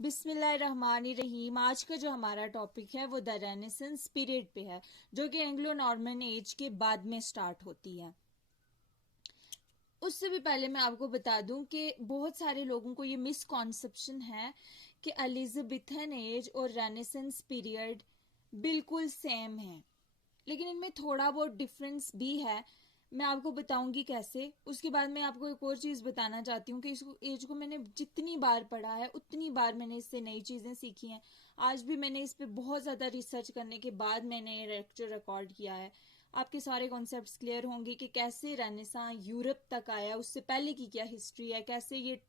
बिस्मिल्लाहिर्रहमानिर्रहीम। आज का जो हमारा टॉपिक है वो द रेनेसेंस पीरियड पे है, जो कि एंग्लो नॉर्मन एज के बाद में स्टार्ट होती है। उससे भी पहले मैं आपको बता दूं कि बहुत सारे लोगों को ये मिसकॉन्सेप्शन है कि एलिजाबेथन एज और रेनेसेंस पीरियड बिल्कुल सेम है, लेकिन इनमें थोड़ा बहुत डिफरेंस भी है। मैं आपको बताऊंगी कैसे। उसके बाद मैं आपको एक और चीज़ बताना चाहती हूँ कि इस एज को मैंने जितनी बार पढ़ा है उतनी बार मैंने इससे नई चीज़ें सीखी हैं। आज भी मैंने इस पे बहुत ज़्यादा रिसर्च करने के बाद मैंने ये लेक्चर रिकॉर्ड किया है। आपके सारे कॉन्सेप्ट्स क्लियर होंगे कि कैसे रेनेसां यूरोप तक आया, उससे पहले की क्या हिस्ट्री है, कैसे ये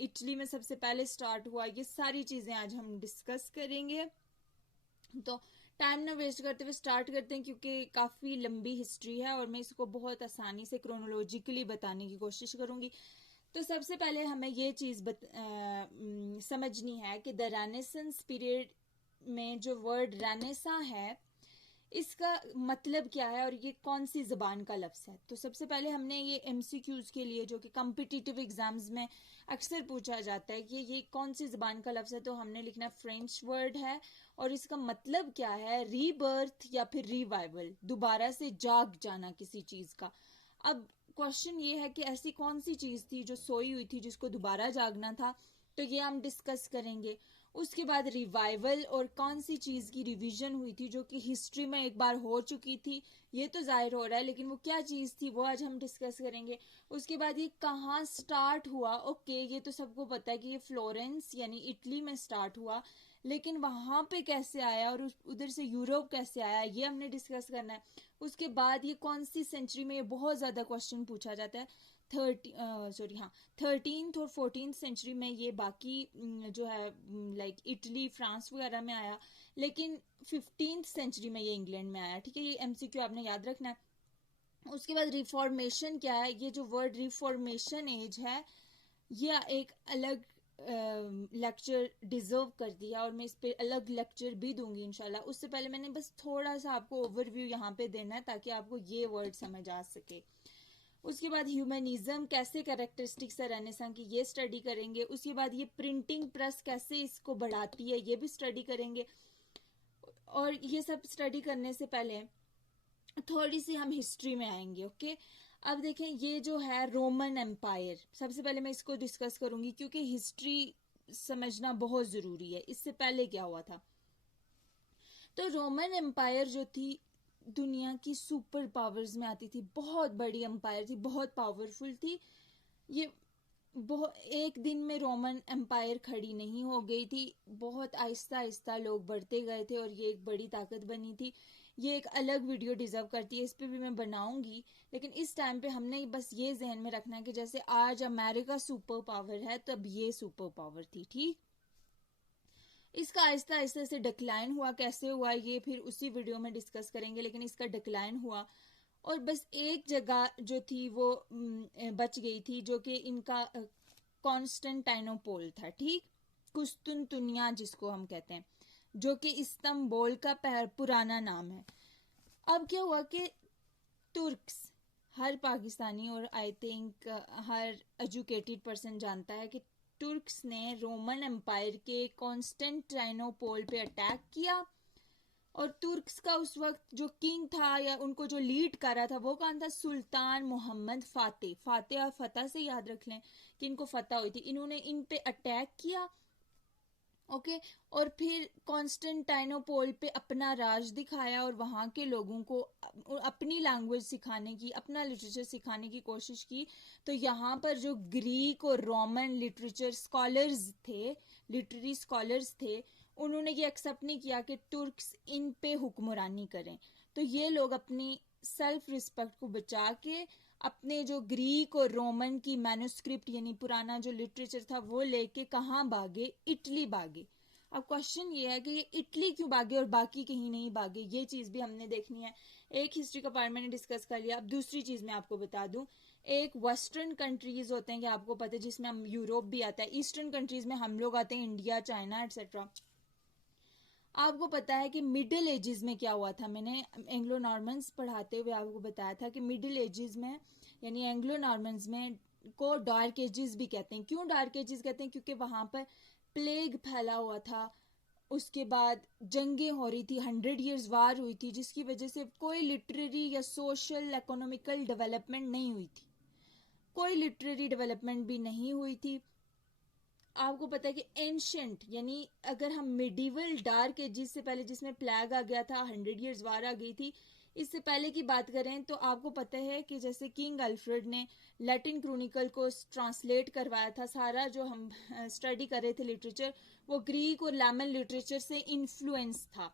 इटली में सबसे पहले स्टार्ट हुआ। ये सारी चीज़ें आज हम डिस्कस करेंगे। तो टाइम ना वेस्ट करते हुए स्टार्ट करते हैं, क्योंकि काफ़ी लंबी हिस्ट्री है और मैं इसको बहुत आसानी से क्रोनोलॉजिकली बताने की कोशिश करूंगी। तो सबसे पहले हमें ये चीज़ समझनी है कि द रेनेसेंस पीरियड में जो वर्ड रेनेसा है इसका मतलब क्या है और ये कौन सी जबान का लफ्ज़ है। तो सबसे पहले हमने ये एमसीक्यूज के लिए, जो कि कॉम्पिटिटिव एग्जाम्स में अक्सर पूछा जाता है कि ये कौन सी जबान का लफ्ज़ है, तो हमने लिखना फ्रेंच वर्ड है और इसका मतलब क्या है, रीबर्थ या फिर रिवाइवल, दोबारा से जाग जाना किसी चीज़ का। अब क्वेश्चन ये है कि ऐसी कौन सी चीज़ थी जो सोई हुई थी जिसको दोबारा जागना था, तो ये हम डिस्कस करेंगे। उसके बाद रिवाइवल और कौन सी चीज़ की रिवीजन हुई थी जो कि हिस्ट्री में एक बार हो चुकी थी, ये तो जाहिर हो रहा है, लेकिन वो क्या चीज़ थी वो आज हम डिस्कस करेंगे। उसके बाद ये कहाँ स्टार्ट हुआ। ओके, ये तो सबको पता है कि ये फ्लोरेंस यानी इटली में स्टार्ट हुआ, लेकिन वहाँ पे कैसे आया और उधर से यूरोप कैसे आया, ये हमने डिस्कस करना है। उसके बाद ये कौन सी सेंचुरी में, ये बहुत ज़्यादा क्वेश्चन पूछा जाता है। 13th और 14th सेंचुरी में ये बाकी जो है लाइक इटली फ्रांस वगैरह में आया, लेकिन 15th सेंचुरी में ये इंग्लैंड में आया। ठीक है, ये एमसीक्यू आपने याद रखना है। उसके बाद रिफॉर्मेशन क्या है, ये जो वर्ड रिफॉर्मेशन एज है ये एक अलग लेक्चर डिजर्व कर दिया और मैं इस पे अलग लेक्चर भी दूंगी इंशाल्लाह। उससे पहले मैंने बस थोड़ा सा आपको ओवरव्यू यहाँ पे देना है ताकि आपको ये वर्ड समझ आ सके। उसके बाद ह्यूमनिज्म कैसे कैरेक्टरिस्टिक्स है रेनेसां की, ये स्टडी करेंगे। उसके बाद ये प्रिंटिंग प्रेस कैसे इसको बढ़ाती है, ये भी स्टडी करेंगे। और ये सब स्टडी करने से पहले थोड़ी सी हम हिस्ट्री में आएंगे। ओके, अब देखें ये जो है रोमन एम्पायर, सबसे पहले मैं इसको डिस्कस करूंगी क्योंकि हिस्ट्री समझना बहुत जरूरी है। इससे पहले क्या हुआ था, तो रोमन एम्पायर जो थी दुनिया की सुपर पावर्स में आती थी, बहुत बड़ी एम्पायर थी, बहुत पावरफुल थी। ये एक दिन में रोमन एम्पायर खड़ी नहीं हो गई थी, बहुत आहिस्ता आहिस्ता लोग बढ़ते गए थे और ये एक बड़ी ताकत बनी थी। ये एक अलग वीडियो डिजर्व करती है, इस पे भी मैं बनाऊंगी, लेकिन इस टाइम पे हमने बस ये जहन में रखना है कि जैसे आज अमेरिका सुपर पावर है तब ये सुपर पावर थी। ठीक, इसका आहिस्ता आहिस्ता से डिक्लाइन हुआ, कैसे हुआ ये फिर उसी वीडियो में डिस्कस करेंगे, लेकिन इसका डिक्लाइन हुआ और बस एक जगह जो थी वो बच गई थी, जो कि इनका कॉन्स्टेंटाइनोपोल था। ठीक, कुस्तुनतुनिया जिसको हम कहते हैं, जो कि इस्तांबुल का पुराना नाम है। अब क्या हुआ कि तुर्क्स, हर पाकिस्तानी और I think her educated person जानता है कि तुर्क्स ने रोमन एम्पायर के कॉन्स्टेंटाइनोपोल पे अटैक किया और तुर्क्स का उस वक्त जो किंग था या उनको जो लीड कर रहा था वो कौन था, सुल्तान मोहम्मद फातेह। फातेह फतह से याद रख लें कि इनको फतह हुई थी। इन्होंने इन पे अटैक किया, ओके, और फिर कॉन्स्टेंटाइनोपोल पे अपना राज दिखाया और वहाँ के लोगों को अपनी लैंग्वेज सिखाने की, अपना लिटरेचर सिखाने की कोशिश की। तो यहाँ पर जो ग्रीक और रोमन लिटरेचर स्कॉलर्स थे, लिटरेरी स्कॉलर्स थे, उन्होंने ये एक्सेप्ट नहीं किया कि तुर्क्स इन पे हुक्मरानी करें। तो ये लोग अपनी सेल्फ रिस्पेक्ट को बचा के अपने जो ग्रीक और रोमन की मैन्युस्क्रिप्ट यानी पुराना जो लिटरेचर था वो लेके कहाँ भागे, इटली भागे। अब क्वेश्चन ये है कि ये इटली क्यों भागे और बाकी कहीं नहीं भागे, ये चीज भी हमने देखनी है। एक हिस्ट्री का पार्ट मैंने डिस्कस कर लिया। अब दूसरी चीज मैं आपको बता दूं, एक वेस्टर्न कंट्रीज होते हैं कि आपको पता है, जिसमें हम यूरोप भी आता है, ईस्टर्न कंट्रीज में हम लोग आते हैं, इंडिया, चाइना एटसेट्रा। आपको पता है कि मिडिल एजेस में क्या हुआ था, मैंने एंग्लो नॉर्मन्स पढ़ाते हुए आपको बताया था कि मिडिल एजेस में यानी एंग्लो नॉर्मन्स में को डार्क एजेस भी कहते हैं। क्यों डार्क एजेस कहते हैं, क्योंकि वहां पर प्लेग फैला हुआ था, उसके बाद जंगें हो रही थी, 100 years वार हुई थी, जिसकी वजह से कोई लिटरेरी या सोशल इकोनॉमिकल डेवलपमेंट नहीं हुई थी, कोई लिटरेरी डेवलपमेंट भी नहीं हुई थी। आपको पता है कि एंशंट यानी अगर हम मिडिवल डार्क एजिस से पहले, जिसमें प्लेग आ गया था, 100 years वार आ गई थी, इससे पहले की बात करें तो आपको पता है कि जैसे किंग अल्फ्रेड ने लैटिन क्रोनिकल को ट्रांसलेट करवाया था, सारा जो हम स्टडी कर रहे थे लिटरेचर, वो ग्रीक और लैमन लिटरेचर से इन्फ्लुएंस था,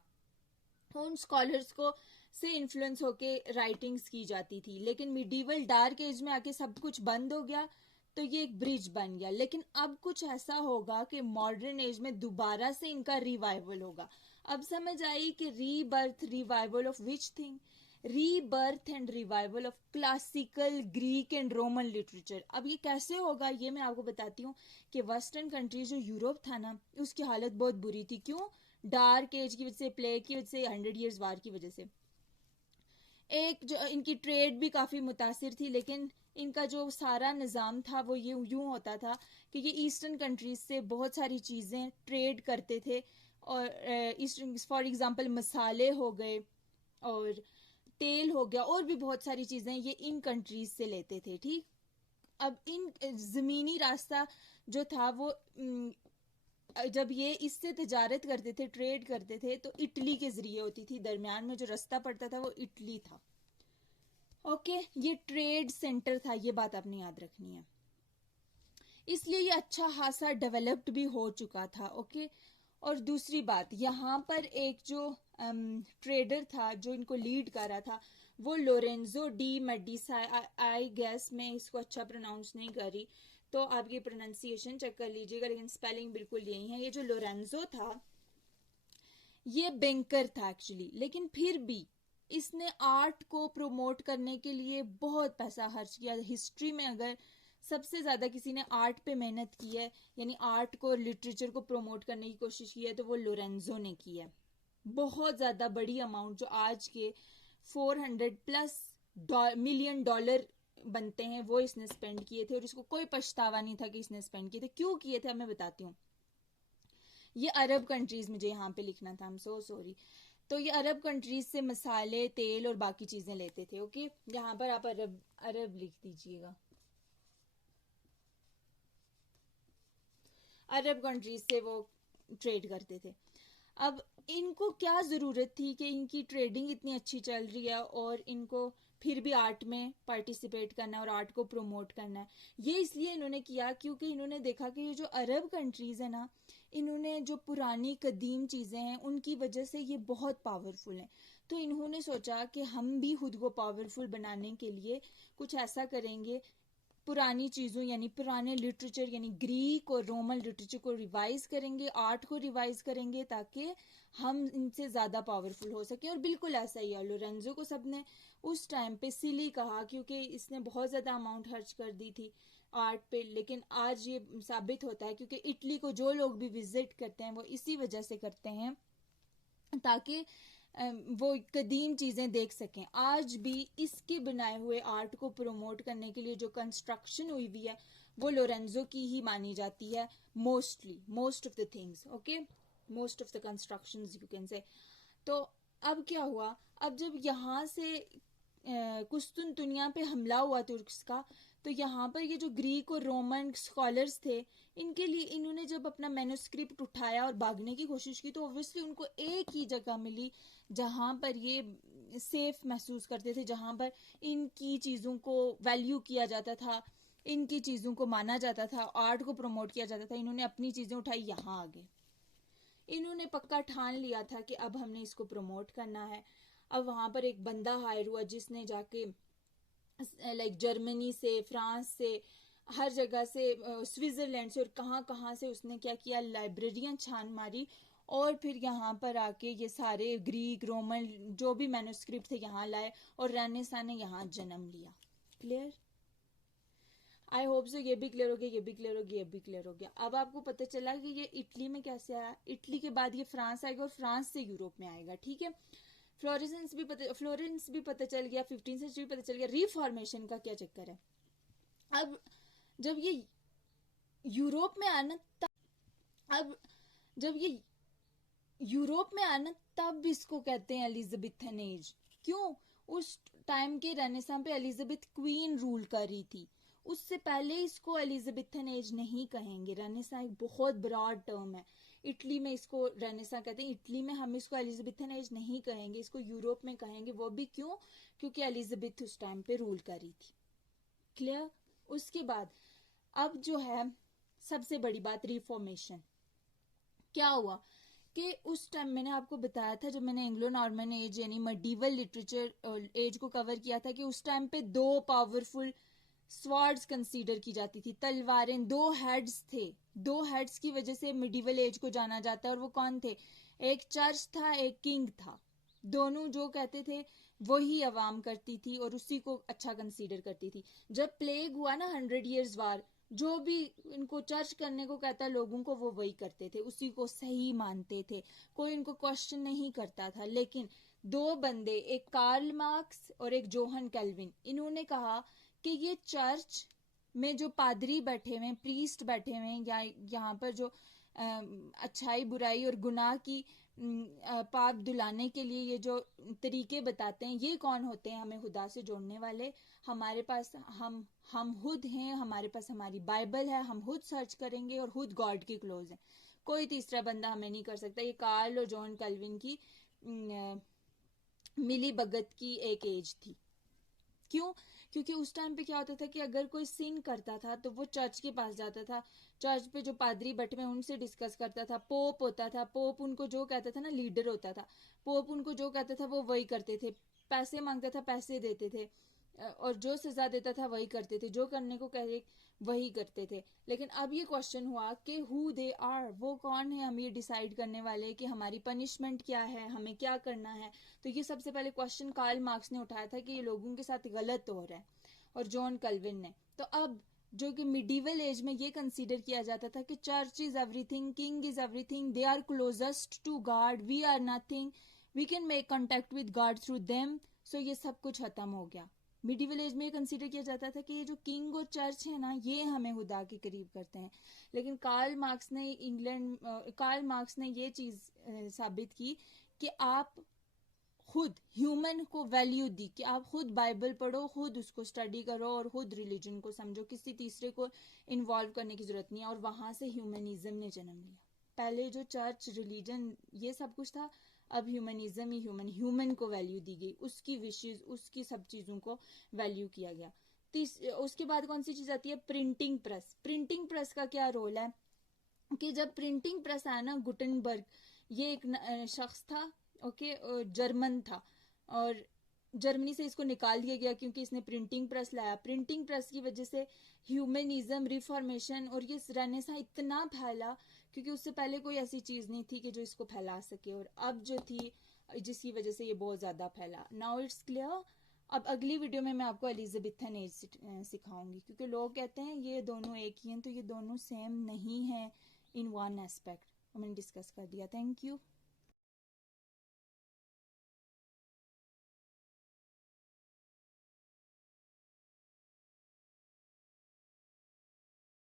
उन स्कॉलर्स को से इन्फ्लुएंस होके राइटिंग्स की जाती थी। लेकिन मिडिवल डार्क एज में आके सब कुछ बंद हो गया, तो ये एक ब्रिज बन गया। लेकिन अब कुछ ऐसा होगा कि मॉडर्न एज में दोबारा से इनका रिवाइवल होगा। अब समझ आई कि rebirth, revival of which thing, rebirth and revival of classical Greek and Roman literature. अब ये कैसे होगा ये मैं आपको बताती हूँ कि वेस्टर्न कंट्रीज जो यूरोप था ना, उसकी हालत बहुत बुरी थी। क्यों? डार्क एज की वजह से, प्लेग की वजह से, 100 years वार की वजह से। एक जो इनकी ट्रेड भी काफ़ी मुतासिर थी, लेकिन इनका जो सारा निज़ाम था वो ये यूँ होता था कि ये ईस्टर्न कंट्रीज से बहुत सारी चीज़ें ट्रेड करते थे, और ईस्टर्न फॉर एग्जांपल मसाले हो गए और तेल हो गया, और भी बहुत सारी चीज़ें ये इन कंट्रीज से लेते थे। ठीक, अब इन ज़मीनी रास्ता जो था वो जब ये इससे तजारत करते थे, ट्रेड करते थे, तो इटली के जरिए होती थी, दरमियान में जो रास्ता पड़ता था वो इटली था। ओके, ये ट्रेड सेंटर था, ये बात आपने याद रखनी है, इसलिए ये अच्छा खासा डेवलप्ड भी हो चुका था। ओके, और दूसरी बात, यहाँ पर एक जो ट्रेडर था जो इनको लीड कर रहा था, वो लोरेंजो डी मेडिसा, आई गेस मैं इसको अच्छा प्रोनाउंस नहीं कर रही, तो आप ये प्रोनाउंसिएशन चेक कर लीजिएगा, लेकिन स्पेलिंग बिल्कुल यही है। ये जो लोरेंजो था ये बैंकर था एक्चुअली, लेकिन फिर भी इसने आर्ट को प्रमोट करने के लिए बहुत पैसा खर्च किया। हिस्ट्री में अगर सबसे ज़्यादा किसी ने आर्ट पे मेहनत की है, यानी आर्ट को, लिटरेचर को प्रमोट करने की कोशिश की है, तो वो लोरेंजो ने की है। बहुत ज़्यादा बड़ी अमाउंट, जो आज के 400+ मिलियन डॉलर बनते हैं, वो इसने स्पेंड किए थे, और इसको कोई पछतावा नहीं था कि इसने स्पेंड किए थे। क्यों किए थे, अब मैं बताती हूँ। ये अरब कंट्रीज, मुझे यहाँ पे लिखना था, आई एम सो सॉरी। तो ये अरब कंट्रीज से मसाले, तेल और बाकी चीजें लेते थे। ओके, यहाँ पर आप अरब अरब लिख दीजिएगा, अरब कंट्रीज से वो ट्रेड करते थे। अब इनको क्या ज़रूरत थी कि इनकी ट्रेडिंग इतनी अच्छी चल रही है और इनको फिर भी आर्ट में पार्टिसिपेट करना है और आर्ट को प्रमोट करना है। ये इसलिए इन्होंने किया क्योंकि इन्होंने देखा कि ये जो अरब कंट्रीज़ है ना, इन्होंने जो पुरानी कदीम चीज़ें हैं उनकी वजह से ये बहुत पावरफुल हैं। तो इन्होंने सोचा कि हम भी खुद को पावरफुल बनाने के लिए कुछ ऐसा करेंगे, पुरानी चीज़ों यानी पुराने लिटरेचर यानी ग्रीक और रोमन लिटरेचर को रिवाइज करेंगे, आर्ट को रिवाइज करेंगे, ताकि हम इनसे ज़्यादा पावरफुल हो सके। और बिल्कुल ऐसा ही है, लोरेंजो को सबने उस टाइम पे सिली कहा क्योंकि इसने बहुत ज़्यादा अमाउंट खर्च कर दी थी आर्ट पे। लेकिन आज ये साबित होता है क्योंकि इटली को जो लोग भी विजिट करते हैं वो इसी वजह से करते हैं, ताकि वो कदीम चीज़ें देख सकें। आज भी इसके बनाए हुए आर्ट को प्रमोट करने के लिए जो कंस्ट्रक्शन हुई हुई है वो लोरेंजो की ही मानी जाती है, mostly, most of the things. Okay, most of the constructions you can say. तो अब क्या हुआ, अब जब यहाँ से कुस्तुनतुनिया पे हमला हुआ तुर्क्स का, तो यहाँ पर ये जो ग्रीक और रोमन स्कॉलर्स थे, इनके लिए इन्होंने जब अपना मैन्युस्क्रिप्ट उठाया और भागने की कोशिश की, तो ऑब्वियसली उनको एक ही जगह मिली जहाँ पर ये सेफ महसूस करते थे, जहाँ पर इनकी चीज़ों को वैल्यू किया जाता था, इनकी चीज़ों को माना जाता था, आर्ट को प्रमोट किया जाता था। इन्होंने अपनी चीज़ें उठाई, यहाँ आ गए। इन्होंने पक्का ठान लिया था कि अब हमने इसको प्रमोट करना है। अब वहाँ पर एक बंदा हायर हुआ जिसने जाके लाइक जर्मनी से, फ्रांस से, हर जगह से, स्विट्ज़रलैंड से और कहाँ कहाँ से उसने क्या किया, लाइब्रेरियाँ छान मारी, और फिर यहाँ पर आके ये सारे ग्रीक रोमन जो भी मैन्युस्क्रिप्ट थे यहाँ लाए, और रेनेसां ने यहाँ जन्म लिया। क्लियर? आई होप सो ये भी क्लियर हो गया, ये भी क्लियर हो गया, ये भी क्लियर हो गया। अब आपको पता चला कि ये इटली में कैसे आया, इटली के बाद ये फ्रांस आएगा और फ्रांस से यूरोप में आएगा। ठीक है, फ्लोरेंस भी पता चल गया, 15वीं सेंचुरी पता चल गया। रिफॉर्मेशन का क्या चक्कर है, अब जब ये यूरोप में आना, अब जब ये यूरोप में आना, तब इसको कहते हैं एलिजाबेथन एज। क्यों? उस टाइम के रेनेसां पे एलिजाबेथ क्वीन रूल कर रही थी, उससे पहले इसको एलिजाबेथन एज नहीं कहेंगे। रेनेसां एक बहुत ब्रॉड टर्म है। इटली में इसको रेनेसां कहते हैं, इटली में हम इसको एलिजाबेथन एज नहीं कहेंगे, इसको यूरोप में कहेंगे। वो भी क्यों? क्योंकि एलिजाबेथ उस टाइम पे रूल कर रही थी। क्लियर? उसके बाद अब जो है सबसे बड़ी बात, रिफॉर्मेशन। क्या हुआ कि उस टाइम मैंने आपको बताया था, जब मैंने एंग्लो नॉर्मन एज यानी मडीवल लिटरेचर एज को कवर किया था, कि उस टाइम पे दो पावरफुल स्वॉर्ड्स कंसीडर की जाती थी, तलवारें, दो हेड्स थे। दो हेड्स की वजह से मिडिवल एज को जाना जाता है। और वो कौन थे? एक चर्च था, एक किंग था। दोनों जो कहते थे वही अवाम करती थी और उसी को अच्छा कंसीडर करती थी। जब प्लेग हुआ ना, 100 years वार, जो भी इनको चर्च करने को कहता लोगों को, वो वही करते थे, उसी को सही मानते थे, कोई इनको क्वेश्चन नहीं करता था। लेकिन दो बंदे, एक कार्ल मार्क्स और एक जोहन कैल्विन, इन्होंने कहा कि ये चर्च में जो पादरी बैठे हुए हैं, प्रीस्ट बैठे हुए हैं, या यहाँ पर जो अच्छाई बुराई और गुनाह की पाप धुलाने के लिए ये जो तरीके बताते हैं, ये कौन होते हैं? हमें खुदा से जोड़ने वाले। हमारे पास हम खुद हैं, हमारे पास हमारी बाइबल है, हम खुद सर्च करेंगे और खुद गॉड के क्लोज हैं। कोई तीसरा बंदा हमें नहीं कर सकता। ये कार्ल और जॉन कैल्विन की मिली भगत की एक एज थी। क्यों? क्योंकि उस टाइम पे क्या होता था कि अगर कोई सिन करता था तो वो चर्च के पास जाता था, चर्च पे जो पादरी बैठे हुए उनसे डिस्कस करता था। पोप होता था, पोप उनको जो कहता था ना, लीडर होता था, पोप उनको जो कहता था वो वही करते थे। पैसे मांगता था, पैसे देते थे, और जो सजा देता था वही करते थे, जो करने को कहे वही करते थे। लेकिन अब ये क्वेश्चन हुआ कि हु दे आर, वो कौन है हम ये डिसाइड करने वाले कि हमारी पनिशमेंट क्या है, हमें क्या करना है। तो ये सबसे पहले क्वेश्चन कार्ल मार्क्स ने उठाया था कि ये लोगों के साथ गलत हो रहा है, और जॉन कल्विन ने। तो अब जो कि मिडिवल एज में ये कंसीडर किया जाता था कि church is everything, king is everything, they are closest to God, we are nothing, we can make contact with God through them. So ये सब कुछ खत्म हो गया। मिडिवल एज में ये कंसीडर किया जाता था कि ये जो किंग और चर्च है ना, ये हमें खुदा के करीब करते हैं। लेकिन कार्ल मार्क्स ने ये चीज साबित की कि आप खुद ह्यूमन को वैल्यू दी, कि आप खुद बाइबल पढ़ो, खुद उसको स्टडी करो और खुद रिलीजन को समझो, किसी तीसरे को इन्वॉल्व करने की जरूरत नहीं है। और वहां से ह्यूमनिज्म ने जन्म लिया। पहले जो चर्च, रिलीजन, ये सब कुछ था, अब ह्यूमनिज्म ही ह्यूमन को वैल्यू दी गई, उसकी विशेष, उसकी सब चीजों को वैल्यू किया गया। उसके बाद कौन सी चीज आती है? Printing press. प्रिंटिंग प्रेस का क्या रोल है कि जब प्रिंटिंग प्रेस आया ना, गुटनबर्ग, ये एक शख्स था, ओके, जर्मन था, और जर्मनी से इसको निकाल दिया गया क्योंकि इसने प्रिंटिंग प्रेस लाया। प्रिंटिंग प्रेस की वजह से ह्यूमनिज्म, रिफॉर्मेशन और ये रेनेसां इतना फैला, क्योंकि उससे पहले कोई ऐसी चीज नहीं थी कि जो इसको फैला सके, और अब जो थी, जिसकी वजह से ये बहुत ज्यादा फैला। Now it's clear. अब अगली वीडियो में मैं आपको एलिजाबेथन एज सिखाऊंगी, क्योंकि लोग कहते हैं ये दोनों एक ही हैं, तो ये दोनों सेम नहीं है इन वन एस्पेक्ट। मैंने डिस्कस कर दिया। Thank you.